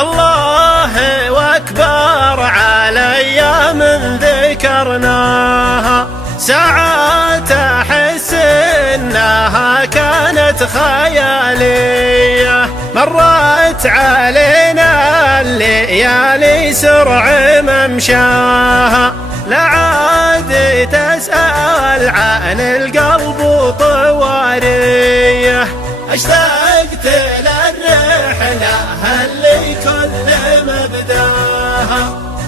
الله واكبر على ايام ذكرناها، ساعات احس انها كانت خياليه، مرت علينا الليالي سرع ممشاها، لا عاد تسأل عن القلب طواريه. اشتقت للرحلة اللي كل مبداها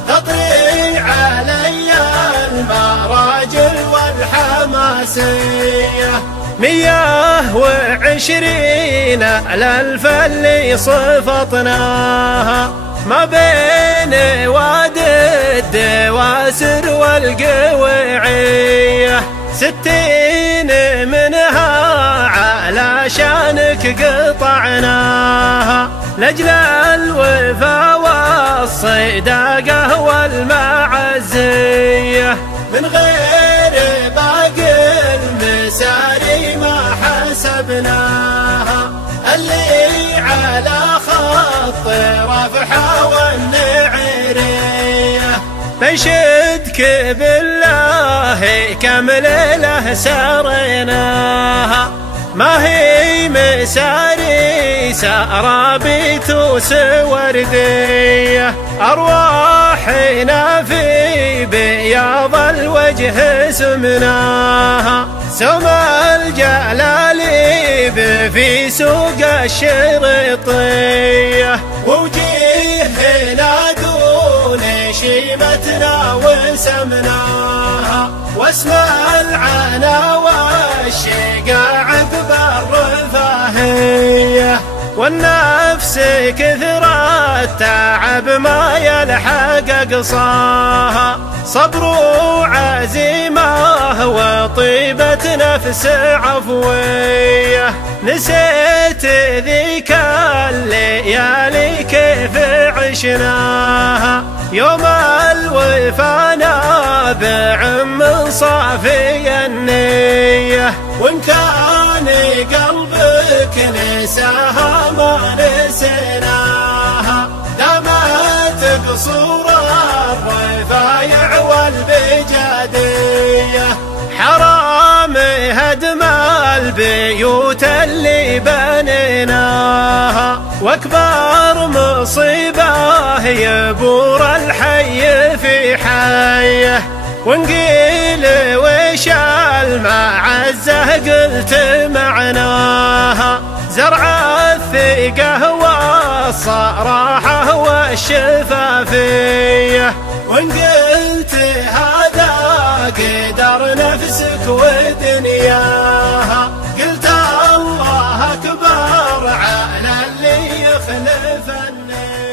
تطري علي المراجل والحماسية، 120,000 اللي صفطناها ما بين وادي الدواسر والقويعية، 60 منها علشانك قطعناها، لأجل الوفا والصداقة والمعزية، من غير باقي المساري ما حسبناها، اللي على خط رفحة والنعيرية. بنشدك بالله كم ليلة سريناها، ما هي مساري سرابيت وسوردية، أرواحنا في بياض الوجه سمناها، سم الجلاليب في سوق الشريطية، وجيهنا دون شيمتنا وسمناها، واسم العنا والشقا عقب الرفاهية، والنفس كثر التعب ما يلحق قصاها، صبر وعزيمة وطيبة نفس عفوية، نسيت ذيك الليالي كيف عشناها، يوم الوفا نابع من صافي النية، وإن كان قلبك نساها ما نسيناها، دامت قصور الرفايع والبجادية، حرام هدم البيوت اللي بنيناها، واكبر مصيبة يبور الحي في حيه، ونقيل وش المعزة قلت معناها، زرع الثقة والصراحة والشفافية، وإن قلت هذا قدر نفسك ودنياها، قلت الله أكبر على اللي يخلف النية.